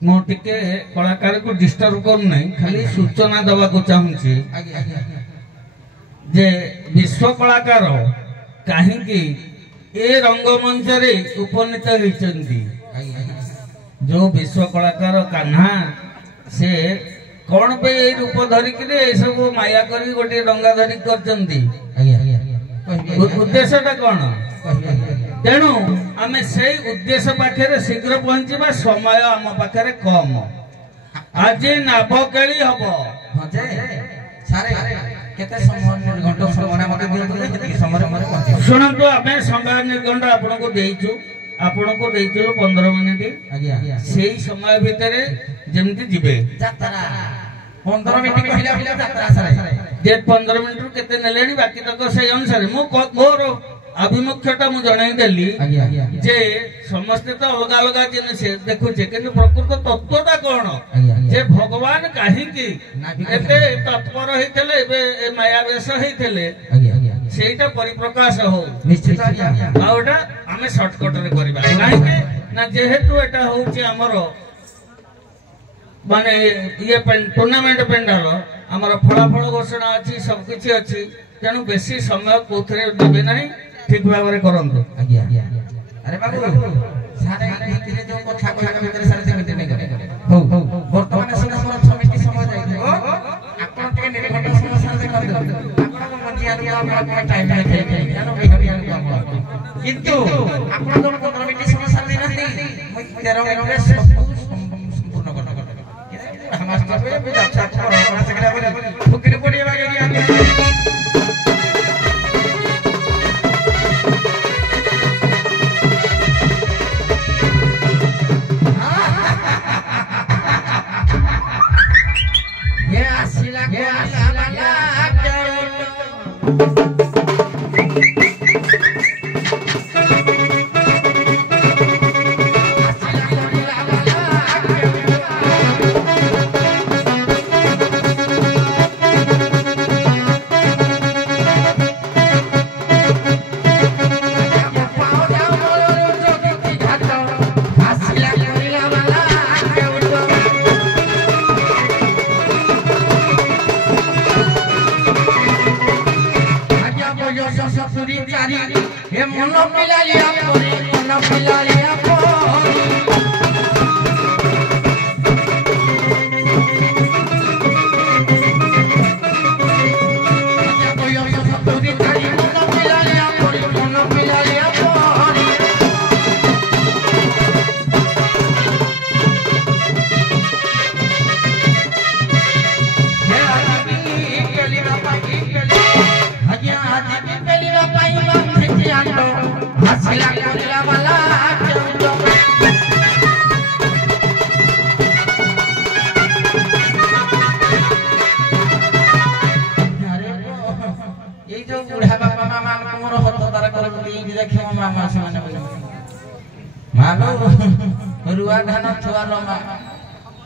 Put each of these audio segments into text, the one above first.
मुझे कलाकार को डिस्टर्ब करना खाली सूचना दवा को चाहूँगी जे विश्व कलाकार कहीं ए रंगमंच रे उपनीत होती जो विश्व कलाकार कान्हा से कौन पे रूप धरिक सब माया कर गोटे डंगा धरिक कर उद्देश्यटा कौन तेणु आमे से उद्देश्य पाखे शीघ्र पहुंचा समय आम पाखे कम आज नाबकेली हम शुणु आम समय निर्घंट आपन को देचु 15 मिनिट से समय भितर जमती जीवे 15 मिनिट जे 15 मिनिट केते नेलेनी बाकी तक से अनुसार मोर अभिमुख्यटा मु जणाई देली जे समस्त तो अलग अलग जिनिस देखुचे किंतु प्रकृत तत्वटा कौन जे भगवान कहीं एते तत्पर होइतले ए मायावेश होइतले सेटा परिप्रकाश हो निश्चित आउटा आमे शॉर्टकट रे करबा नाही के ना जेहेतु एटा होउची हमरो माने ये टूर्नामेंट पेंडाल हमर फलाफल घोषणा अछि सब किछि अछि तेणु बेसी समय कोथरे देबे नाही ठीक भाव में करंतु अरे बाबू सारे भितरे जो कथा कहला भितरे सारे सेमिति नै करे हो वर्तमान सिना मोर समिति समय जाई आपण के निर्घंट समय सारे कर दो आपण मंजिया दिया आपण टाइम है जानो बिहरिया काम किंतु आपण जो 15 मिनिट समय सारे नहीं 13 मिनिट में संपूर्ण कर हम आस्ते पे अच्छा अच्छा सेक्रेटरी फुकरी पड़ी बागे रुआ धान छुआ लमा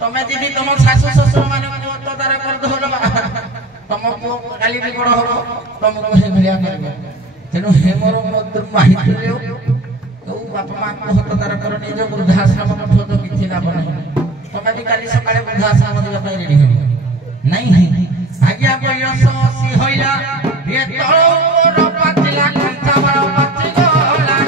तमे दीदी तुम सासु ससुर माने तो तारा कर दो तुम को काली भी बड़ हो तुम को हे भलिया करबे तेनु हे मोर मत माहित लेओ तो बाप मां को हत तारा कर नि जो वृद्धाश्रम मठ तो किछि लाभ नहीं तमे भी काली सकाळे वृद्धाश्रम देबा पई रेडी हो नहीं आज्ञा बयस सी होइला ये तळो मोर पातिला कंचा बड़ पाति गोला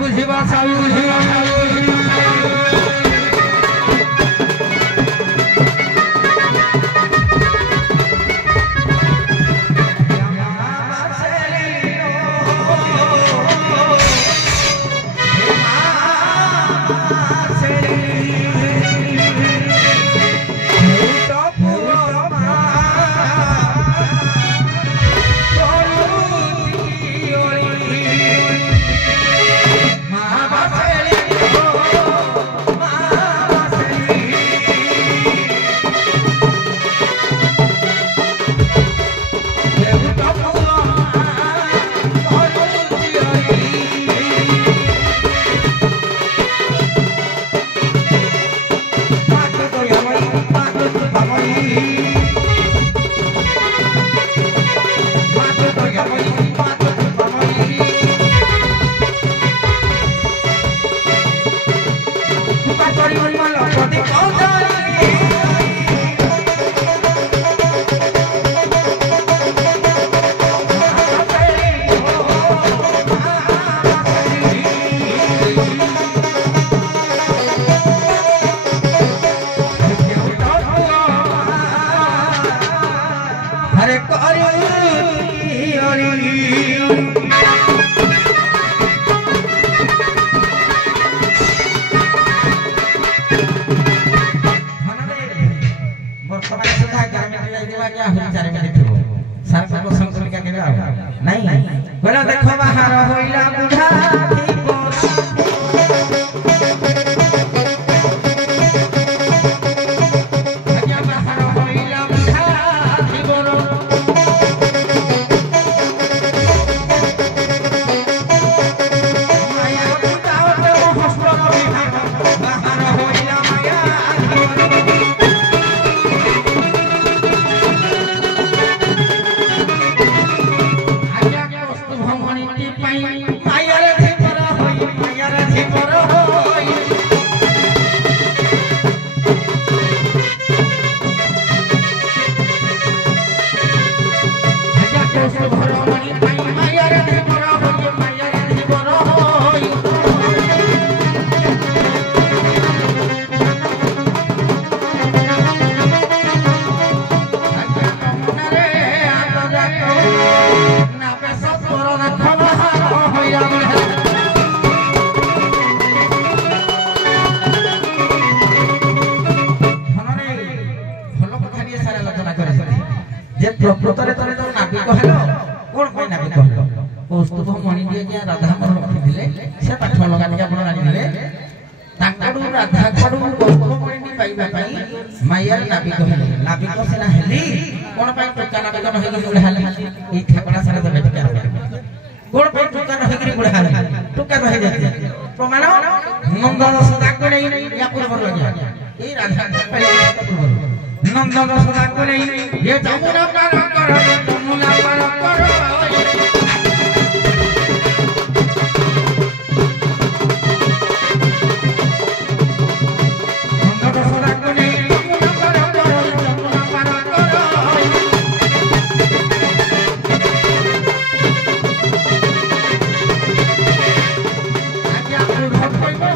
बुझिबा ପ୍ରକୃତରେ ତୋର ଯୋଉ ନାବିକ ହେଲ କଣ ପାଇଁ ନାବିକ ହେଲ କୌସ୍ତୁଭ ମଣି ଯିଏ କି ରାଧା ଆମର ରଖିଥିଲେ ସେ ପାଠ ଅଲଗା ଟିକେ ଆପଣ ଜାଣିଥିଲେ ତାଙ୍କଠୁ ରାଧା ଠାରୁ କୌସ୍ତୁଭ ମଣି ପାଇବା ପାଇଁ ମାୟାରେ ନାବିକ ହେଲେ ନାବିକ ସିନା ହେଲି କଣ ପାଇଁ ଟୋକା ନାବିକ ନ ହେଇକି ବୁଢା ହେଲେ ଏଇ ଠେପଣା ସାରା ଦେବେ ଟିକେ କଣ ପାଇଁ ଟୋକା ନ ହେଇକି ବୁଢା ହେଲେ ଟୋକା ତ ହେଇଯାଏ ପ୍ରମାଣ ନନ୍ଦ ସଦାକୁ ନେଇ ୟା ପୂର୍ବରୁ ଏଇ ରାଧା ନନ୍ଦ ସଦାକୁ ନେଇ ये जमुना पार करो जमुना पार करो नंद दशरथ को नहीं जमुना पार करो जमुना पार करो आज्ञा बुढ़ कोइबो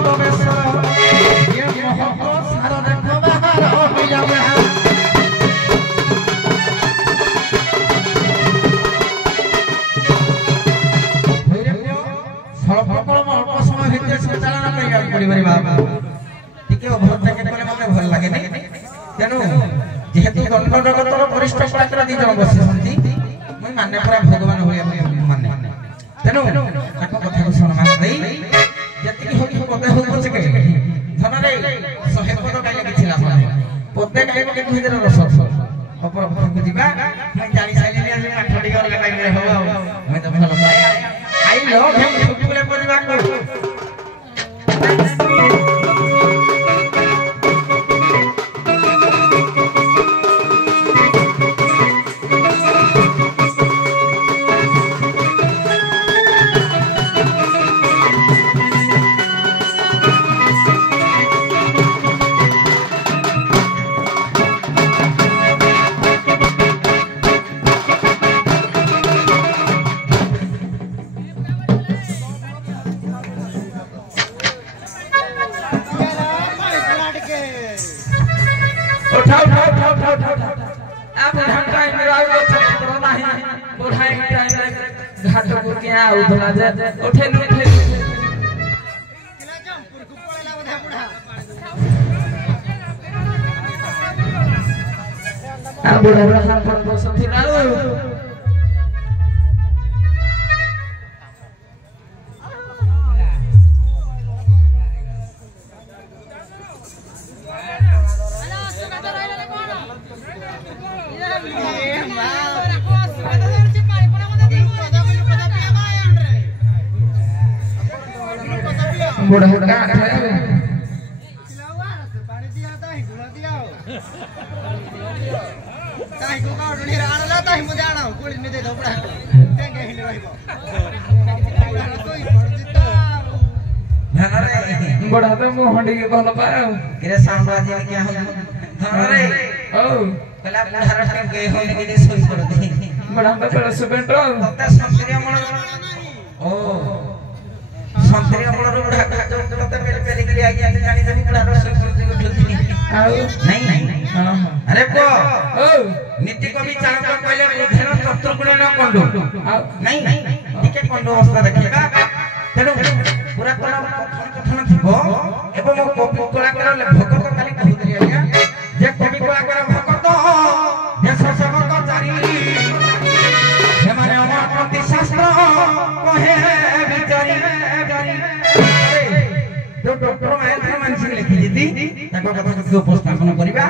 तबेसर ये मोह सार देखो बाहर हो जावे जेहेतु गंध जगतर वरिष्ठ पात्र दी जन बसी मुई माने पूरा भगवान होया माने तेनु ताको कथा को सम्मान देई जति होई पदे हो पछे के धन रे 100 पद गाइले कि छिला पदे गाइले कि भितर रस अपर अपर को दिबा मैं जानि साइले आज पाठडी कर टाइम रे हो मैं तो भलो पाए आई लो हम छुट्टी बोले परिवार को उठे आ बुढ़ा हाथ पर बसथि ना बुढ़ा का बड़ा तो मुंह हंडी के कहल पाओ रे साउंड बाजे क्या हो हमरे ओ कला महाराष्ट्र के होने के लिए सोई पड़ दे बड़ा तो बड़ा सुबेंट तता संतरिया मोड़ ओ संतरिया मोड़ रो बड़ा तता पहले के लिए आ गया जानी जानी बड़ा रसोई पड़ दे उठती नहीं हां अरे को ओ नीति कवि चाणक्य कहले बुद्धेन चतुर्गुण न कंडो नहीं टिके कंडो अवस्था देखिएगा तेणु पुरातन कथन थिबो एवं मो कवि कलाकार लेखक तो खाली कहितरी आज्ञा जे कवि कलाकार भक्त देश सेवक चारि हे माने अमर शास्त्र कहे विचारी जो डॉक्टर महेंद्र मानसिंह लिखि जेती ताको कथा कथि उपस्थापन करिबा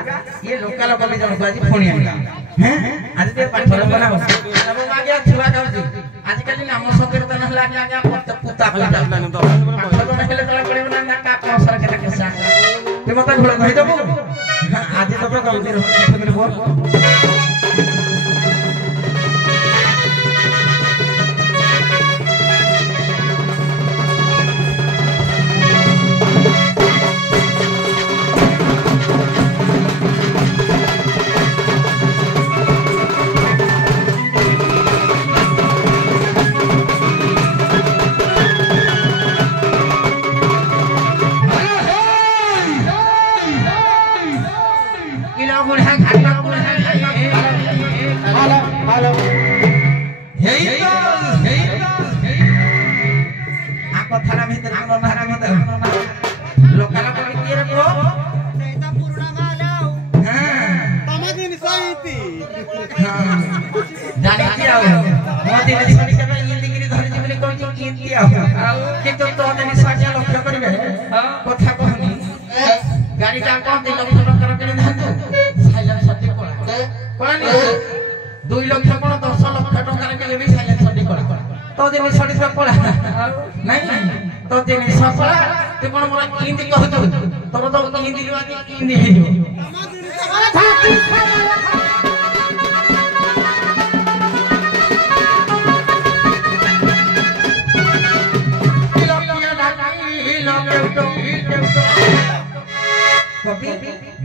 ये लोकल कवि जन को आज फोन आइला हैं आज ते पाठर बनाओ सब मागिया छुआ गाउजी आज काली नाम संकीर्तन हला आज्ञा पुता कहला तो पाठर हेले तला पड़िबो ना का कसर के केसा ते मते घोळ कहि दबो आज तो गाउजी रहो बोल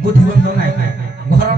बुद्धिबंध नाही घर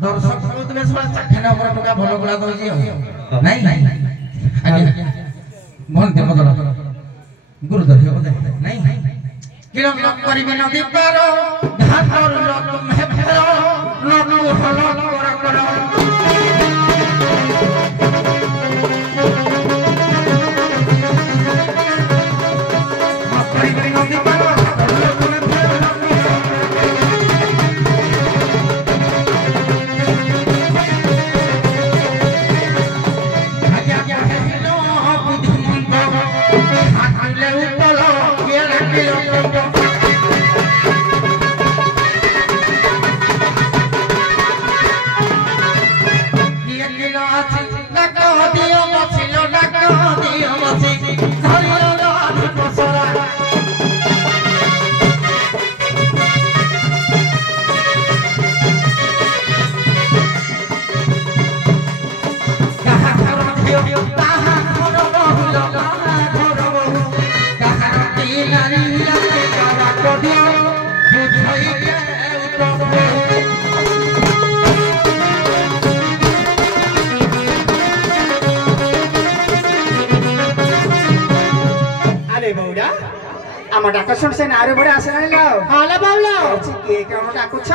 दर्शक नहीं ଆଜ୍ଞା ଭନ୍ତି ମଦର ଗୁରୁଧର ନାଇଁ କିରଣ କରିବେ ନଦୀ ପାର ଘାଟର ଲୋକ ହେଫେର ଲୋକ ହଲ କର କର କରିବେ ନଦୀ ପାର ଆମ ଡାକ ଶୁଣ ସେ ନାରେ ବଡେ ଆସିଲାଣି ଲୋ ହାଲେ ବାଉଲା କିଏ କଣ ଡାକୁଛ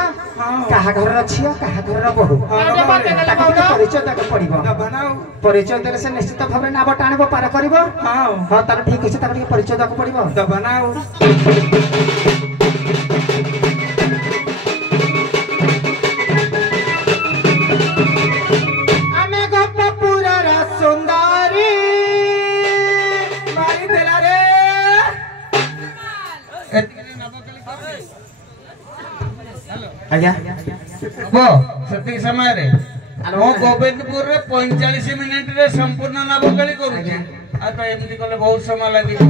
କାହା ଘରର ଝିଅ କାହା ଘରର ବୋହୂ ତାକୁ ଟିକେ ପରିଚୟ ତାକୁ ପଡିବ ପରିଚୟ ଦେଲେ ସେ ନିଶ୍ଚିତ ଭାବରେ ନାବ ଟାଣିବ ପାର କରିବ ହଁ ତାର ଠିକ ଅଛି ତାକୁ ଟିକେ ପରିଚୟ ଦେବାକୁ ପଡିବ ଆମେ ଗୋପପୁରର ସୁନ୍ଦରୀ ମାରିଦେଲା ରେ ଆଜ୍ଞା ସେତିକି ସମୟରେ ମୁଁ ଗୋବିନ୍ଦପୁରରେ 45 ମିନିଟରେ ସମ୍ପୂର୍ଣ୍ଣ ନାବକାଳି କରୁଛି ଆଉ ତ ଏମିତି କଲେ ବହୁତ ସମୟ ଲାଗିବ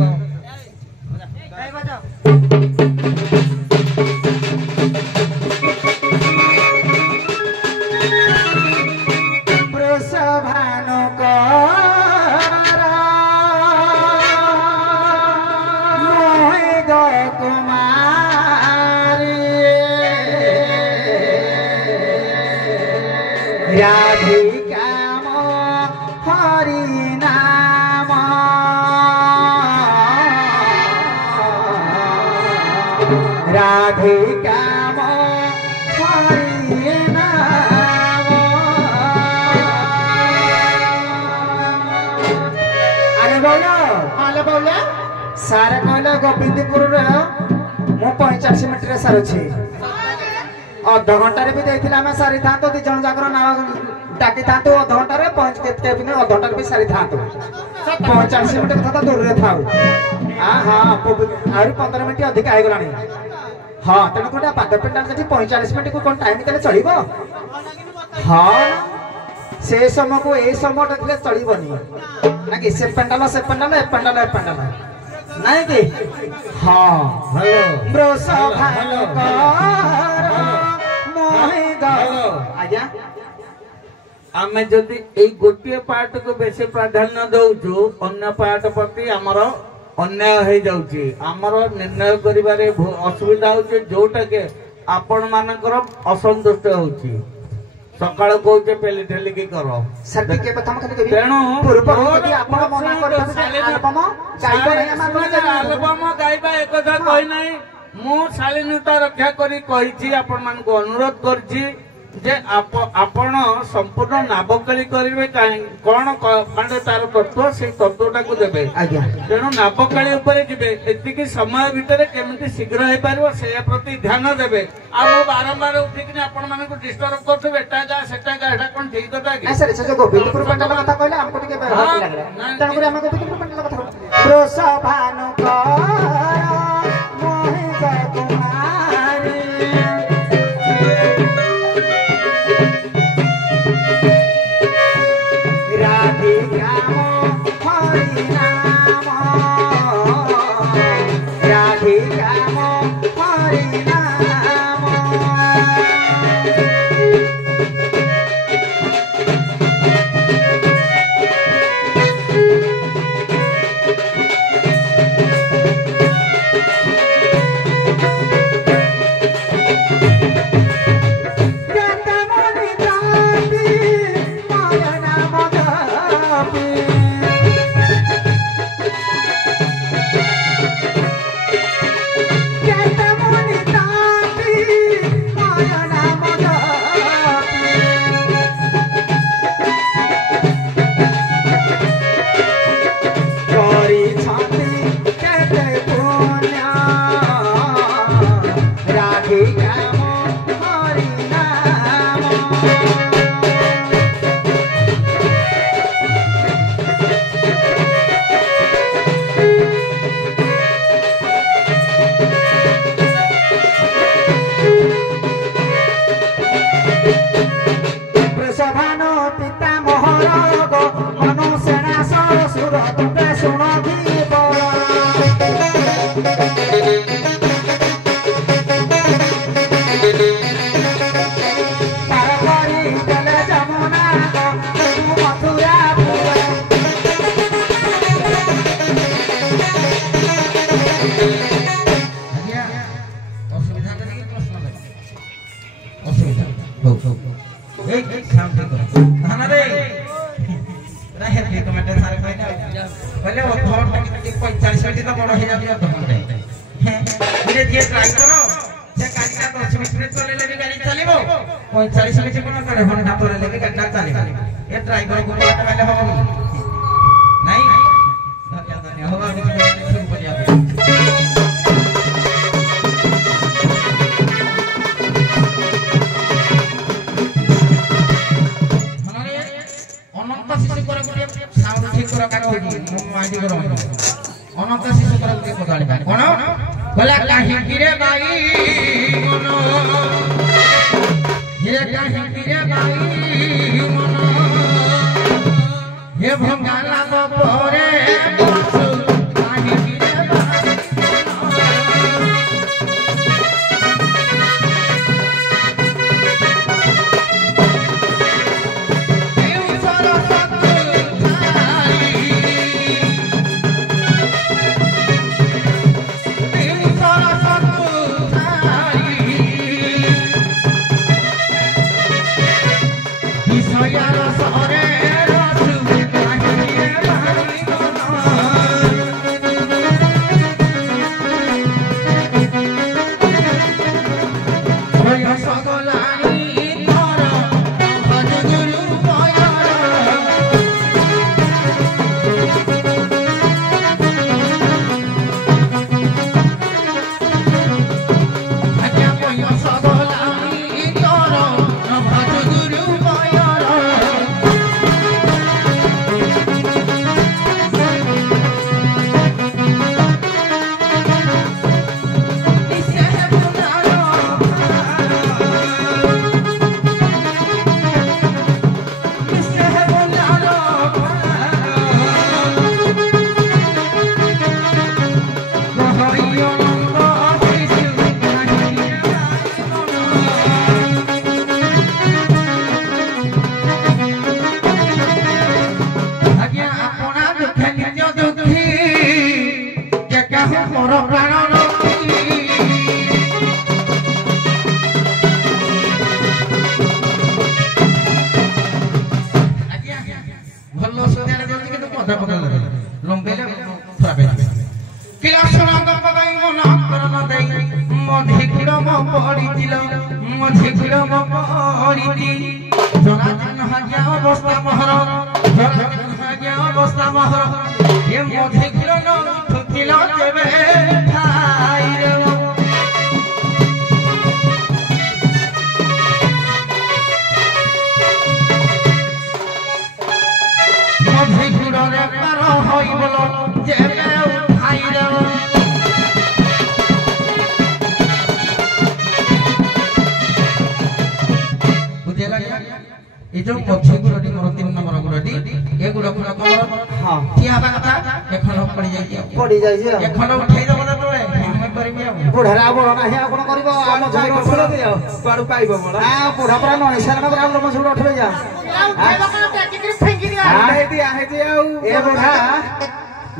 राधिका हरि नाम राधिका हरि नाम अरे बोलो सारे कहले गोविंदपुर मु 45 मिनट रे सारुछि अध घंटे भी देथिला मैं सारी था तो दी जन जाकर ना डाकी था तो अध घंटे पहुंच के भी अध घंटे भी सारी था तो 45 मिनट कथा दूर रे थाउ हां हां और 15 मिनट अधिक आइ गलानी हां तने कोटा पाद पेंडाल जति 45 मिनट को कोन टाइम तले चलिबो हां से समय को ए समय देखले चलिबोनी ना कि से पेंडाल ए पेंडाल नहीं कि हां हेलो ब्रोसा भालो आज्ञा आमे जदि ए गोटिए पार्ट को बेसी प्राधान्य दउछु अन्य पार्ट प्रति हमर अन्याय हे जाउची हमर निर्णय करिबारे असुविधा होचे जोटा के आपण मानकर असंतुष्ट होची सकाळ कोचे पेली ठेली की करो सर के प्रथम कथि कहि तेणु पूर्व यदि आपण मना करत एल्बम गाइबा नहीं एल्बम गाइबा एक कथा कहि नाही मु शालीनता रक्षा करी कहिछि आपण मान को अनुरोध करछि जे आपण संपूर्ण नाबकाली करिवे कोन माने तार तत्व से तत्वटा को देबे आज्ञा तेणु नाबकाली ऊपर जिबे एतिकी समय भितरे केमिति शीघ्र हे पारबो से प्रति ध्यान देबे आ मु बारंबार उठि कि आपण मान को डिस्टर्ब करथु एटा जा सेटा जा एटा कोन ठीक कथा कि सर से जो गोविंदपुर पंडाल कथा कहले हमको टिके बात लागला तन करे हम गोविंदपुर पंडाल कथा प्रोसा भानु का मोहि का कुमारी राधिका हरि नाम राधिका हरि नाम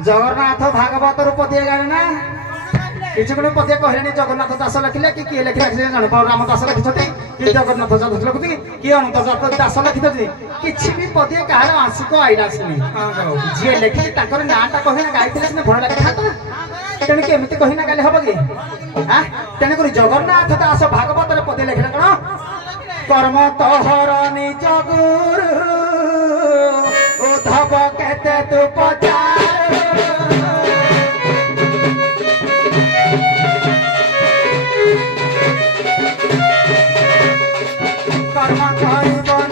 जगन्नाथ भागवत पदिए गाड़ी ना किसी गुण पदिए कहले जगन्नाथ दास लिखिले कि किए लिखिले जान राम दास लिखिछथि कि जगन्नाथ दास लिखुथि कि अनंत दास लिखिथि किछि भी पदिए कहार आंशिक आइला सिनी जे लिखि ताकर नाटा कहले गाइथिले सिने भल लागि था तेन केमिति कहिना गाली हबो कि हां तेन करी जगन्नाथ दास भागवत रे पदिए लिखिले कोन कर्म तोहर निज गुरु उद्धव कहते तू पचार कर्म करिब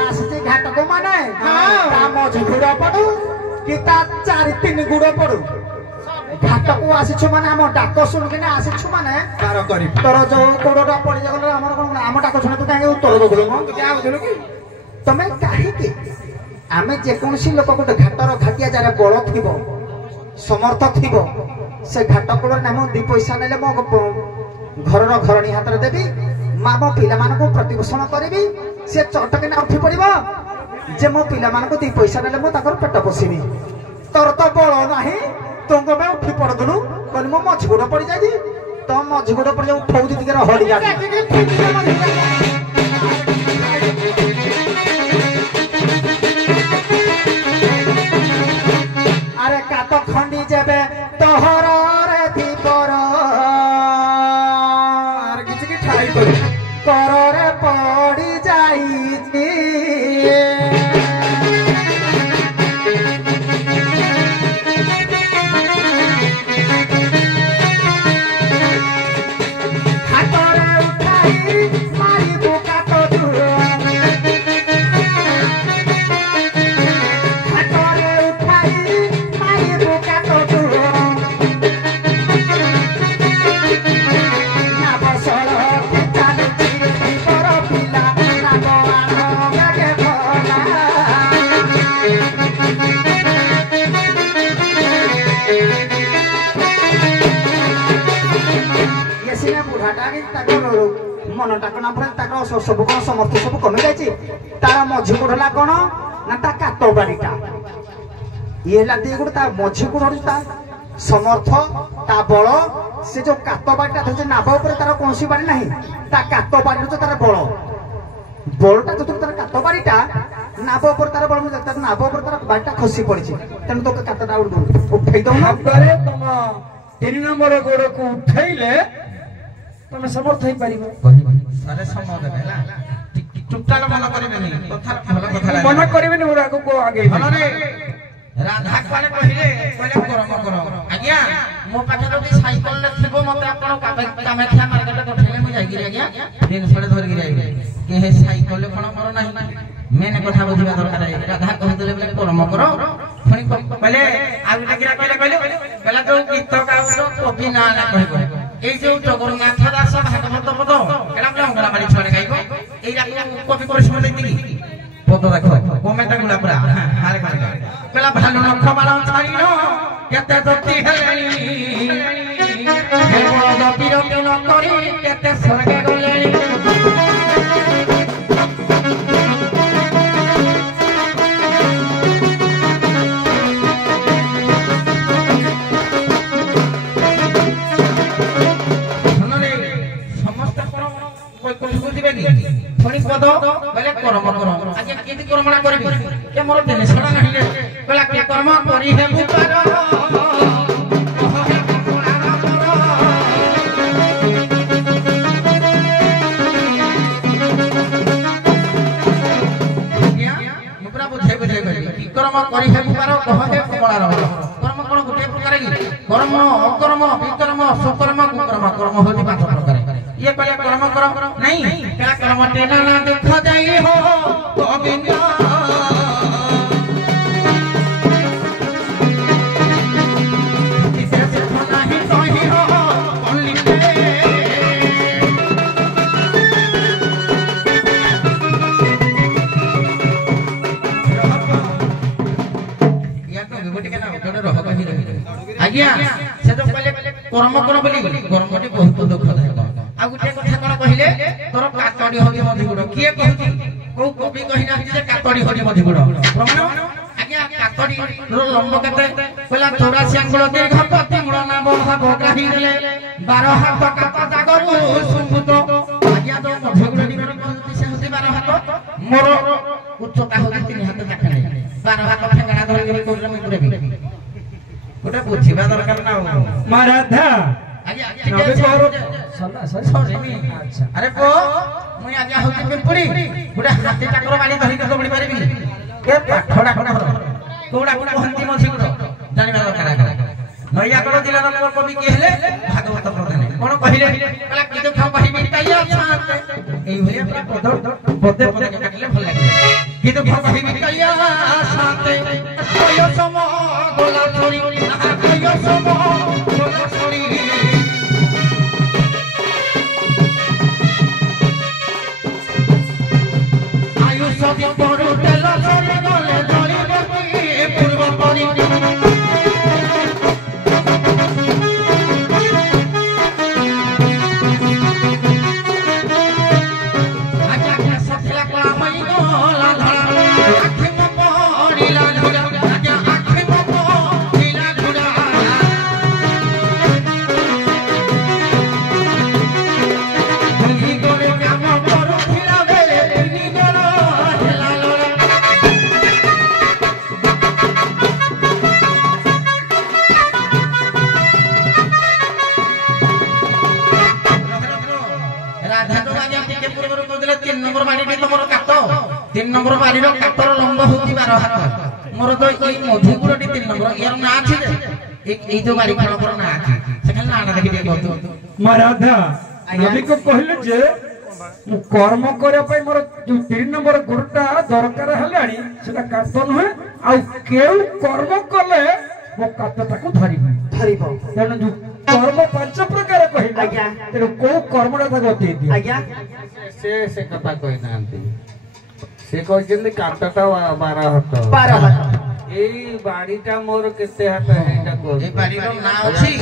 ଆସିଛି ଘାଟକୁ ମାନେ ତା ମଝି ଗୁଡ଼ ପଡୁ କି ତା 4-3 ଗୁଡ଼ ପଡୁ ଘାଟକୁ ଆସିଛୁ ମାନେ ଆମ ଡାକ ଶୁଣିକିନା ଆସିଛୁ ମାନେ କାର କରି ତୋର ଯୋଉ ଗୋଡ଼ଟା ପଡିଯାଗଲେ ଆମର କଣ ଆମ ଡାକ ଶୁଣି ତୁ କାହିଁକି ଉତ୍ତର ଦଉଥିଲୁ କି ତମେ କାହିଁକି ଆମେ ଯେକୌଣସି ଲୋକ ଗୋଟେ ଘାଟର ଘାଟିଆ ଯାରେ ବଳ ଥିବ ସମର୍ଥ ଥିବ ସେ ଘାଟ କୂଳରେ ନାମ 2 ପଇସା ନେଲେ ମୋ ଘରର ଘରଣୀ ହାତରେ ଦେବି ମା ମୋ ପିଲାମାନଙ୍କୁ ପ୍ରତିପୋଷଣ କରିବି ସେ ଚଟକିନା ଉଠି ପଡିବ ଯେ ମୋ ପିଲାମାନଙ୍କୁ 2 ପଇସା ନେଲେ ମୁଁ ତାଙ୍କର ପେଟ ପୋଷିବି ତୋର ତ ବଳ ନାହିଁ ତୁଙ୍ଗ ପାଇଁ ଉଠି ପଡୁଥିଲୁ କହିଲି ମୋ ମଝି ଗୋଡ଼ ପଡିଯାଇଛି ତ ମଝି ଗୋଡ଼ ପଡିଯାଉ ଉଠଉଛି ଟିକେ ହଡ଼ି ଯାଉଛି আরে কাত খন্ডি যাবে তোহর রে দীপর আর কিছু কি ঠাই করি কররে পড়ি যাইছি হাতরে উঠাই মারিব কাত দূর হাতরে উঠাই মারিব কাত দূর না বসল চালছি বড় পিলা না বানো গাগে ভোলা ইয়ে সিনে বুঢ়াটা কি তাকৰ মনটাক না পড়ে তাকৰ সব কোন সমর্থ সব কমে যাইছি তার মঝি গোড়লা কোন না তা কাত বাড়িটা ইয়ে হেলা দিয়ে গোটে তা মঝি গোড় তা সমর্থ তা বল সে যে কাত বাড়িটা ধরছে নাভ উপরে তার কোনসি বাড়ি নাই তা কাত বাড়ি হচ্ছে তার বল বলটা যত তার কাত বাড়িটা নাভ উপরে তার বল তার নাভ উপরে তার বাড়িটা খসি পড়েছে তেমন তোকে কাতটা উঠাই দৌ না ভাବରେ ତମ 3 নম্বର ଗୋଡ଼କୁ ଉଠେଇଲେ ତମେ ସମର୍ଥ ହେଇପାରିବ ସାରେ ସମୟ ଦେବେ ହେଲା ଚୁପଚାପ ମନ କରିବେନି କଥା ଭଲ କଥା ମନ କରିବେନି ମୋର ଆଗକୁ ଆଗେଇ ଭଲରେ ରାଧା କୁଆଡେ କହିଲେ କରମ କର ଆଜ୍ଞା ମୋ ପାଖରେ ଯଦି ସାଇକେଲରେ ଥିବ ମତେ ଆପଣ କାମାକ୍ଷା ମାର୍କେଟ ପଠେଇଲେ ମୁଁ ଯାଇକିରି ଆଜ୍ଞା ଜିନିଷଟେ ଧରିକି ଯାଇବି କି ହେ ସାଇକେଲରେ କଣ ମୋର ନାହିଁ ମେନ୍ କଥା ବୁଝିବା ଦରକାର ରାଧା କହୁଥିଲେ ବୋଲେ କରମ କର ପୁଣି କହିଲେ ଆଉ ଗୋଟେ କିରା କହିଲେ କହିଲା ଯୋଉ ଗୀତ ଗାଉଛ କବି ନା କହିବ এই যে জগন্নাথ দাস ভাগবত পদ এটা আমরা অঙ্গনাবাড়ি ছড়ে গাইব এইটাকে কপি পরিশ্রম দেইতি পদ দেখো কমেন্ট গুলা পুরা হারে করে পেলা ভালো নখ বাড় ছাড়িল কেতে দতি হেলেনি হে বড় বিরতি ন করি কেতে স্বর্গে গলেনি ପୁଣି ପଦ କହିଲେ କର୍ମ କର ଆଜ୍ଞା କେମିତି କର୍ମଟା କରିବି କେ ମୋର ଜିନିଷଟା ନାହିଁ କହିଲା କି କର୍ମ କରି ହେବୁ ପାର ମୁଁ ପୁରା ବୁଝେଇ କହିଲି କି କର୍ମ କରି ହେବୁ ପାର କହ ହେ କମଳାର କର୍ମ କଣ ଗୋଟିଏ ପ୍ରକାର କି କର୍ମ ଅକର୍ମ ବିକର୍ମ ସୁକର୍ମ କୁକର୍ମ କର୍ମ ହଉଛି 5 ପ୍ରକାର ये पहले कर्म करो नहीं क्या कर्म तेना ना देखा जाए हो गोविंद इसे से होना ही तो ही हो ओनली या तो गोटे के ना गोटे रह कहि रही आज्ञा से तो पहले कर्म करो बोली कर्मटी बहुत दुखदायक आ गुटे कथा कोन कहिले तोर कातडी होली मधि गुड किए कहूची को कवि कहिना जे कातडी होली मधि गुड प्रमाण आज्ञा कातडी रो लंब केते पहिला 84 अंगुल दीर्घ पति मूल ना बहा बगाही देले 12 हाथ काता जागरु सुंबुत आज्ञा तो मधि गुड निकर कहूची से होती 12 हाथ मोर उच्चता होती 3 हाथ जाखने 12 हाथ ठेंगड़ा धरि गरी कोन में पुरेबी गोटे बुझिबा दरकार ना माराधा आज्ञा नबे करो अरे को मुई आज्ञा होती पिंपुड़ी गुडा हाथी टाकर बाली धरि के दौड़ी पारिबी के पाठडा खडा हो कोडा हंती मझी गुड जानिबा दरकार नैया करो जिला नंबर कवि के हेले भागवत प्रधान कोन कहिले कला कि तो खाओ कहिबी काइया छाते एई भलिया पदे पदे काटले भल लागे কিন্তু ভাবি কইয়া সাথে কইও সম গোলা ছড়ি কইও সম গোলা ছড়ি আয়ু সদি পড়ু তেল ছড়ি গলে জড়ি পূর্ব পরি तीन नंबर बाड़ी कातर लंब होती 12 हाथ मोर तो ई मधुपुरटी 3 नंबर यार ना अछि ए जो बाड़ी खणकर ना अछि सेखन ना देखि दे कहतो महाराजा नबी को कहले जे मु कर्म करे पई मोर जो 3 नंबर गुरुटा दरकार हलाणी सेटा कात नहे आ केउ कर्म कले मो कातटा को धरिबो तेन जो कर्म 5 प्रकार कहिला आज्ञा तेन को कर्मटा था गति दि आज्ञा से कथा कहि नांती से कहछन कातटा 12 हाथ एई बाड़ीटा मोर केते हाथ एटा को ए बाड़ी रो ना अछि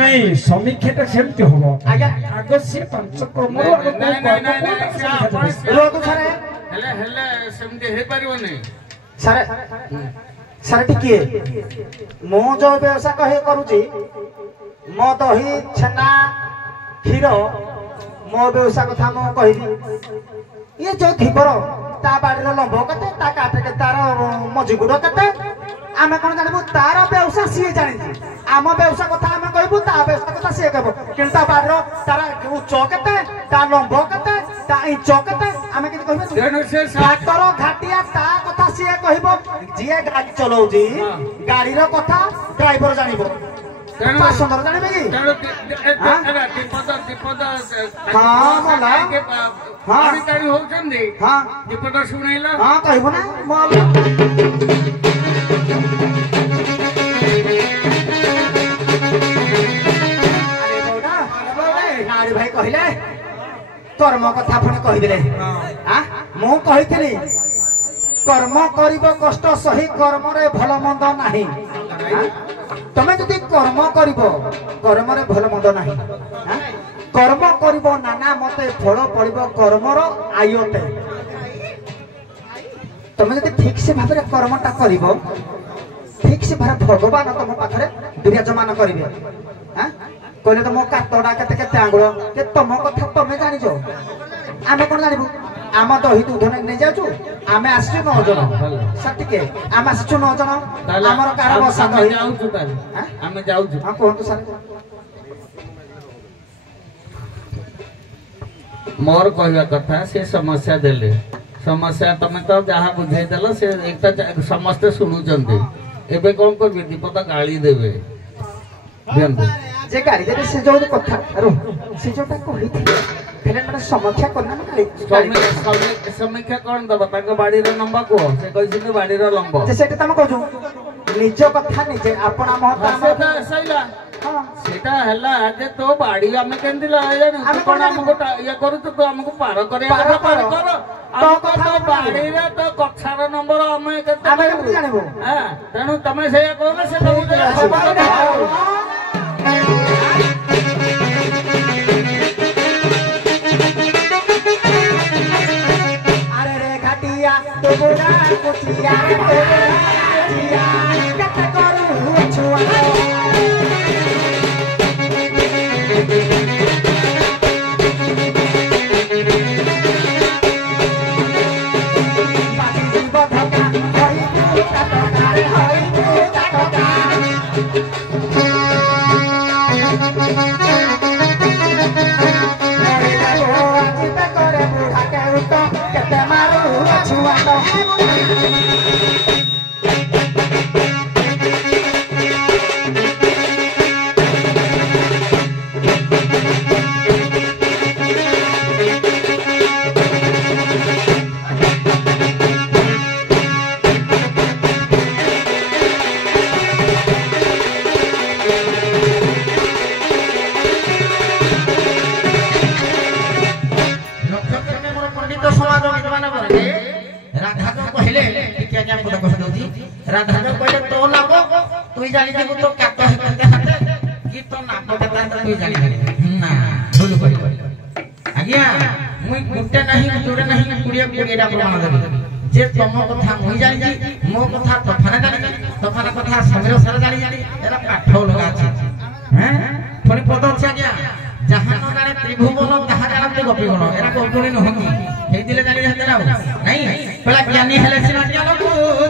नहीं समीक्षाटा सेमति होबो आज्ञा आगो से 5 कर्म रो रोग छरे हेले सेमति हे परिबो नै सर सर टिके मो जो व्यवसाय कहे करूची मो दही छेना क्षीर मो व्यवसाय कथा मो कहिली ये जो खिबर ता बाड़ीर लंब कते ता काटे के तार मजगुड़ कते आमे कोन जानबो तार व्यवसाय सिए जानि आम व्यवसाय कथा आमे कहबो ता व्यवसाय कथा सिए कहबो किंतु बाड़ीर तार उच्च कते ता लंब कते ता इंच कते आमे कि कहबो ट्रैक्टर घाटिया ता कथा सिए कहबो जिए गाड़ी चलाउजी गाड़ीर कथा ड्राइवर जानिबो सुंदर जानिबे कि दीपद हां बोला हां तारी होचंदी हां दीपद सुनैला हां कहबो ना मोल अरे बोला नारी भाई कहिले कर्म कथा पुणी कहिदेले हां मु कहितली कर्म करिबो कष्ट सही कर्म रे भलो मंद नाही तमे जदि कर्म करिबो कर्म रे भलो मंद नाही कर्म करिबो नाना मते फल पड़िबो कर्मर आयते तमे जदि ठीक से भाबरे कर्मटा करिबो ठीक से भारे भगवान तम पाखरे विराजमान करिवे हां कहले तो मो कातडा केते केते आंगुल के तम कथा तमे जानि जो आमे कोन जानिबो आम दही दूध नहीं जाऊँ आम आस 9 जन सटिके आम आस 9 जन आमर कार बसा दही आम जाऊ हां कहतु सर मोर कहवा कथा से समस्या देले समस्या तमे तो जहा बुझाई देलो से एकटा समस्त सुनुचंदी एबे कोन करबे दीपता गाली देबे जे गाड़ी देबे से जो कथा रो से जोटा कहिथि फेले मने समीक्षा करना ना समीक्षा कौन दबा ताको बाड़ी रो लंबा को से कहिसिने बाड़ी रो लंबा जे सेटा तम कहजु निज कथा निजे आपना महता सेटा सैला हां सेटा हला जे तो बाड़ी हमें केंदी लगा जाने हम कोन हमको या करू तो हमको पार करे पार करो तो कथा बाड़ी रे तो कक्षार नंबर हमें केते हमें जानिबो हां तेनु तमे सेया कहले से कहू तो बुरा कुटिया कत करू छुआ କହିଲେ ଟିକେ ଆଜ୍ଞା ପଦ କହି ଦଉଛି ରାଧା କହିଲେ ତୋ ନାମ ତୁଇ ଜାଣିଥିବୁ ତୋ କାଟ କେତେ ହାତେ କି ତୋ ନାମ କେତେ ହାତେ ତୁଇ ଜାଣିଥିବୁ ନା ଭୁଲ କହିଲ ଆଜ୍ଞା ମୁଇ ଗୋଟେ ନାହିଁ ଯୋଡ଼େ ନାହିଁ 20ଟା ପ୍ରମାଣ ଦେବି ଯେ ତମ କଥା ମୁଇ ଜାଣିଛି ମୋ କଥା ତଫାନା ଜାଣିଛି ତଫାନା କଥା ସମୀର ସାର ଜାଣିଛି ଏରା ପାଠ ଅଲଗା ଅଛି ପୁଣି ପଦ ଅଛି ଆଜ୍ଞା ଯାହା ନ ଜାଣେ ତ୍ରିଭୁବନ ତାହା ଜାଣନ୍ତି ଗୋପୀଗଣ ଏରା କୌତୁଳି ନୁହଁ କି ହେଇଥିଲେ ଜାଣି ହେତେରା ନାଇଁ ପଳା ଜ୍ଞାନୀ ହେଲେ ସିନା ଜ୍ଞାନକୁ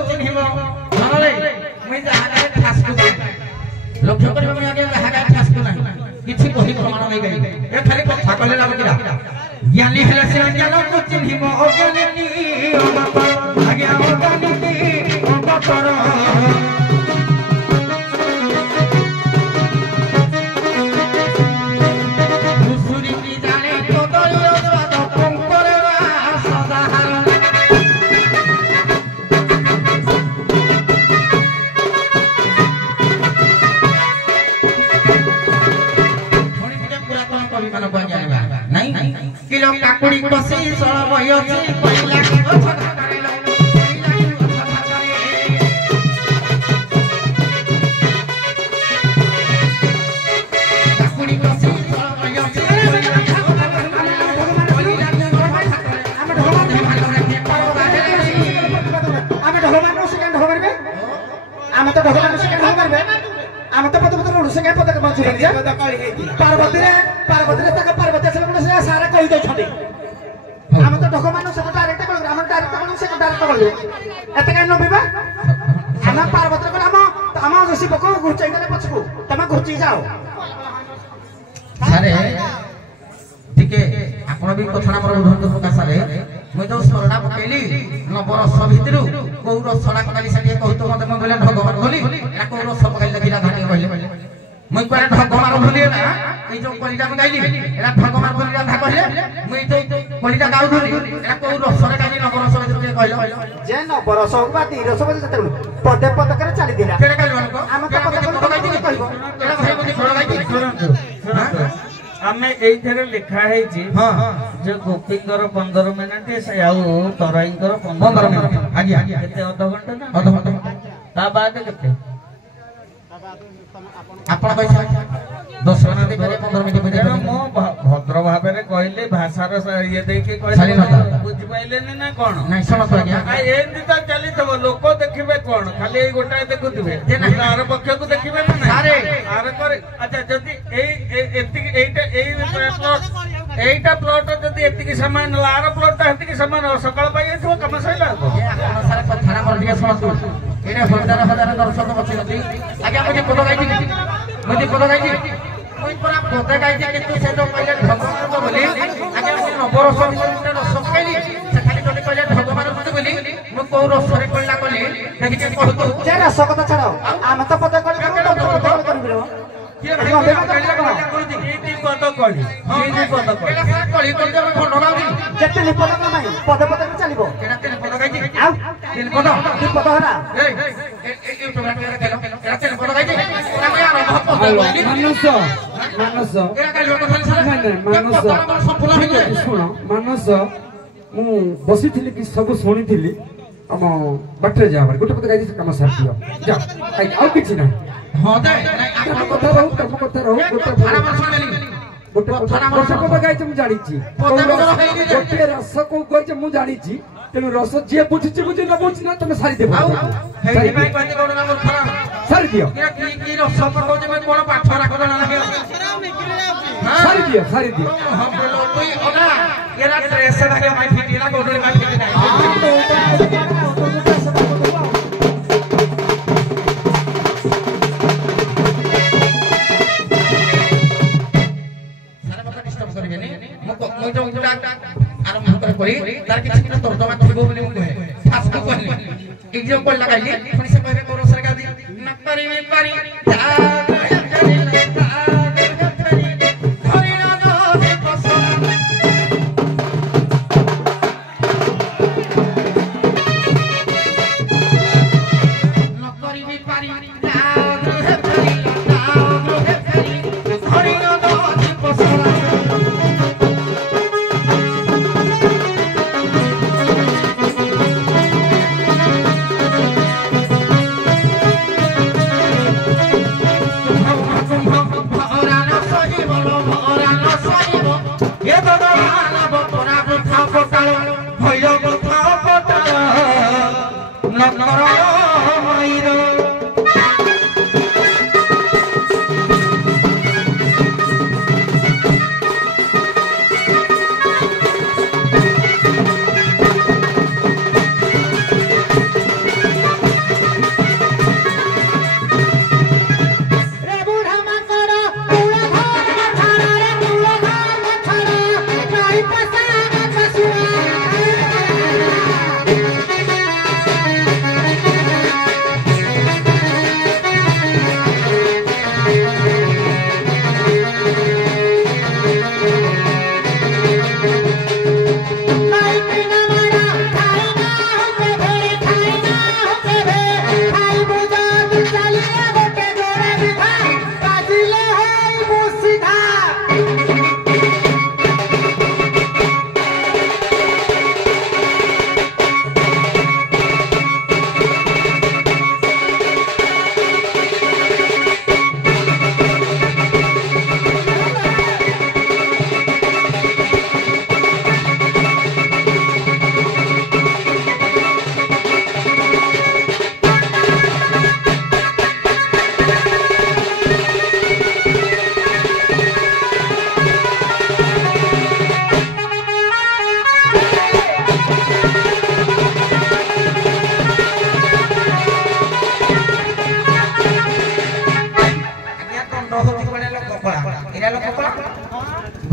ଚିହ୍ନିବ ନହେଲେ ମୁଇ ଯାହା ଜାଣେ ଠାସକୁ ଲକ୍ଷ୍ୟ କରିବ ମୁଁ ଆଜ୍ଞା ଯାହା ଜାଣେ ଠାସକୁ ନାହିଁ କିଛି କହି ପ୍ରମାଣ ନେଇ ଗଇ ଏ ଖାଲି କଥା କହିଲେ ଲାଗୁଥିଲା ଜ୍ଞାନୀ ହେଲେ ସିନା ଜ୍ଞାନକୁ ଚିହ୍ନିବ ଅଜ୍ଞାନୀ ଆଜ୍ଞା ଅଜ୍ଞାନୀ ଅବତର किलो काकुड़ी कसी सळ बयसी पहिला गछ धकारेलो काकुड़ी कसी सळ बयसी ଆମେ ଢୋଲମାନ ସେକେଣ୍ଡ ଢୋଲ ମାରିବେ ଆମେ ତ ଢୋଲମାନ ସେକେଣ୍ଡ ଢୋଲ ମାରିବେ ଆମେ ତ ପଦ ପଦ ଉଡୁସେ କେ ପଦ ବଞ୍ଚି ଯେ ପାର୍ବତୀରେ ତାଙ୍କ ପାର୍ବତୀ ଆସିଲା ମାନେ ସେ ସାରା କହି ଦେଇଛନ୍ତି ଆମେ ତ ଢୋଲମାନ ସେ ଡାଇରେକ୍ଟ କଲୁ ଆମେ ଡାଇରେକ୍ଟ କଲୁ ସେ ଡାଇରେକ୍ଟ କଲୁ ଏତେ କାଇଁ ନବିବା ଆମେ ପାର୍ବତୀ କଲ ଆମ ଶିବକୁ ଘୁଚାଇ ଦେଲେ ପଛକୁ ତମେ ଘୁଚି ଯାଅ ସାରେ ଟିକେ ଆପଣ ବି କଥା ନା ବୁଝନ୍ତୁ ପ୍ରକାଶରେ ମୁଁ ତ ସରଣା ପକେଇଲି ନବରସ ଭିତରୁ କୋଉ ରସଣା କଲି ସେଠି କହୁତ ମତେ ମୁଁ କହିଲେ ଭଗବାନ ବୋଲି ନା କୋଉ ରସ ପକେଇଲି ଦେଖିଲା ଧାନି କହିଲେ ମୁଁ କହିଲେ ଭଗବାନ ବୋଲି ନା এই যে কলিটা আমি গাইলি এরা ভগবান বলি রাধা কইলে মই তো কলিটা গাউধলি এরা কোউ রসরে গাইলি নবরস ভিতরে কইলো যে নবরস বা তিরস বলে যেতে পদে পদ করে চালি দিলা কেডা গাইলো नको আমি তো পদে পদ গাইতি কইবো এরা ভাই বলি ছোড় গাইতি ଆମେ ଏଇଥିରେ ଲେଖା ହେଇଛି ଯେ ଗୋପୀଙ୍କର 15 ମିନିଟ୍ ସେ ଆଉ ତରାଇଙ୍କର 15 ମିନିଟ୍ ଆଜ୍ଞା କେତେ ଅଧଘଣ୍ଟା ନା ଅଧଘଣ୍ଟା ତା ବାଦ କେତେ ଆପଣ କହିଛା 10 ମିନିଟ୍ ପରେ 15 ମିନିଟ୍ ତେଣୁ ମୁଁ ଭଦ୍ର ଭାବରେ କହିଲି ଭାଷାର ଇଏ ଦେଇକି କହିଲି ବୁଝିପାଇଲେନି ନା କଣ ନାଇଁ ଶୁଣନ୍ତୁ ଆଜ୍ଞା ଏମିତି ତ ଚାଲିଥିବ ଲୋକ ଦେଖିବେ କଣ ଖାଲି ଏଇ ଗୋଟାଏ ଦେଖୁଥିବେ ଆର ପକ୍ଷକୁ ଦେଖିବେ ନା ଆର ପରେ ଆଚ୍ଛା ଯଦି ଏତିକି এইটা প্লট যদি এতিকি সময় নেলা আর প্লটটা এতিকি সময় সকাল পাই যাইଥିବ কাମ সইলা ଆପଣ ସାରା କଥା ନା ମୋର ଟିକେ ଶୁଣନ୍ତୁ ଏଇଟା ହଜାର ହଜାର ଦର୍ଶକ ବସିଛନ୍ତି ଆଜ୍ଞା ମୁଁ ପଦ ଗାଇଛି ମୁଁ ପୁରା ପଦ ଗାଇଛି କିନ୍ତୁ ସେ ତ କହିଲେ ଭଗବାନ ବୋଲି ଆଜ୍ଞା ମୁଁ ନବରସ ଭିତରେ ରସ ପକାଇଲି ସେখানে ଯଦି କହିଲେ ଭଗବାନ ବୋଲି ମୁଁ କୋଉ ରସରେ କହିଲା କଲି ଦେଖିକି କହୁଛୁ যে রস কথা ছাড় আমি তো পদ করে করব যেতে নিপদ নাই পদে পদে চালিব ମାନସ ମୁଁ ବସିଥିଲି କି ସବୁ ଶୁଣିଥିଲି ଆମ ବାଟରେ ଯାଅ ଗୋଟେ ପଦ ଗାଇଛି କାମ ସାରିଦିଅ ଯାଅ ଆଉ କିଛି ନାହିଁ କଥା ରହୁ ତମ କଥା ରହୁ ଗୋଟେ ପଦ ଗାଇছে ମୁଁ ଜାଣିଛି ଗୋଟିଏ ରସ କୋଉ କହିছে ମୁଁ ଜାଣିଛି ତେଣୁ ରସ ଯିଏ ବୁଝିଛି ବୁଝି ନ ବୁଝି ନା ତମେ ସାରିଦେବ ସାରିଦିଅ ସାରିଦିଅ ଆରମ୍ଭ କରି ତାର କିଛି କିଛି ତର୍ଜମା ଥିବ ବୋଲି ମୁଁ କହେ ଫାସ୍କୁ କହିଲି ଏକ୍ସାମ୍ପଲ ଲଗାଇଲି ପୁଣି ସେ କହିବେ ମୋର ସରକାର ଦି ନା କରିବି ପାରି নকর মাইর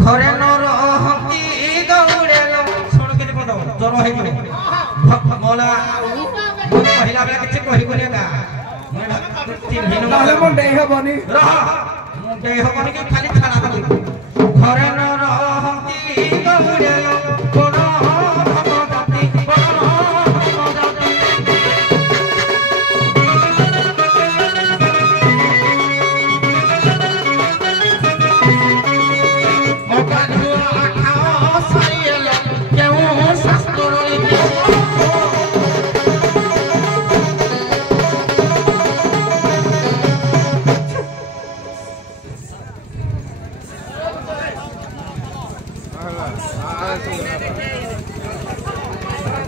ঘরে নরহতি দৌড়েল শুণ কেতে পদ জ্বর হইবনি মোলা মহিলা বেলা কিছু কহিবনি কা তাহলে মন দেই হবনি রহ মু দেই হবনি কি খালি ছাড়া হবি ঘরে নরহতি দৌড়েল কোন ভগবতী কোন ভগবতী